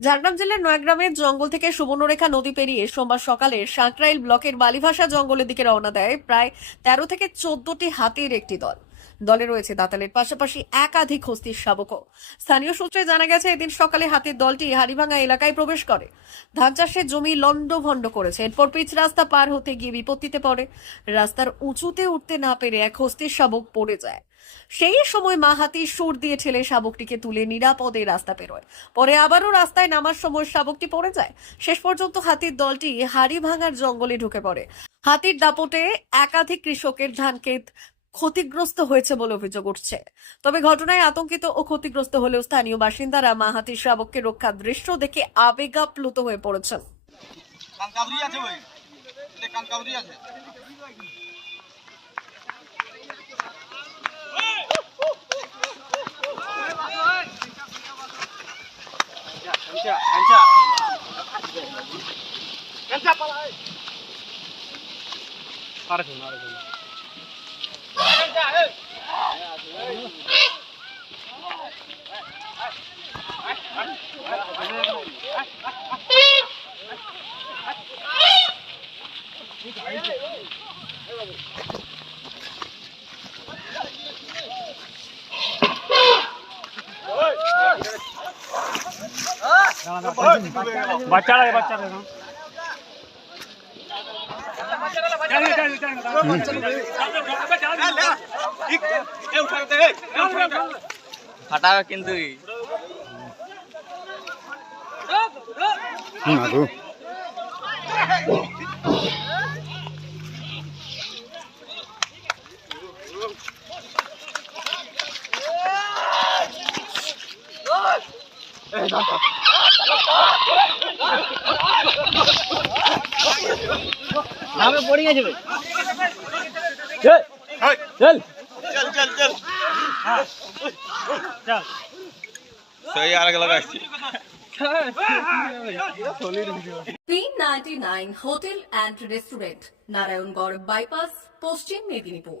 ঝাড়গ্রাম জেলার নয়াগ্রামের জঙ্গল থেকে সুবর্ণরেখা নদী পেরিয়ে সোমবার সকালে সাঁকরাইল ব্লকের বালিভাষা জঙ্গলের দিকে রওনা দেয় প্রায় তেরো থেকে চোদ্দটি হাতির একটি দল। দলে রয়েছে দাতালের পাশাপাশি একাধিক হস্তির শাবকও। স্থানীয় সূত্রে জানা গেছে, এদিন সকালে হাতির দলটি হাড়িভাঙা এলাকায় প্রবেশ করে। ধান চাষের জমি লন্ডভন্ড করেছে। এরপর পিচ রাস্তা পার হতে গিয়ে বিপত্তিতে পড়ে। রাস্তার উঁচুতে উঠতে না পেরে এক হস্তির শাবক পড়ে যায়। সেই সময় মা হাতি সুর দিয়ে ঠেলে শাবকটিকে তুলে নিরাপদে রাস্তা পেরোয়। পরে আবারও রাস্তায় নামার সময় শাবকটি পড়ে যায়। শেষ পর্যন্ত হাতির দলটি হাড়ি ভাঙার জঙ্গলে ঢুকে পড়ে। হাতির দাপটে একাধিক কৃষকের ধান ক্ষেত ক্ষতিগ্রস্ত হয়েছে বলে অভিযোগ উঠছে। তবে ঘটনায় আতঙ্কিত ও ক্ষতিগ্রস্ত হলেও স্থানীয় বাসিন্দারা মা হাতির শাবককে রক্ষার দৃশ্য দেখে আবেগাপ্লুত হয়ে পড়েছেন। 맞잖아요, 맞잖아요. ফাটাবে কিন্তু মাগো আমি পড়ে গেছে চল। চল। চল চল চল। চল। সই আর লাগাচ্ছি তিন ninety nine hotel and restaurant Narayangarh bypass Paschim Medinipur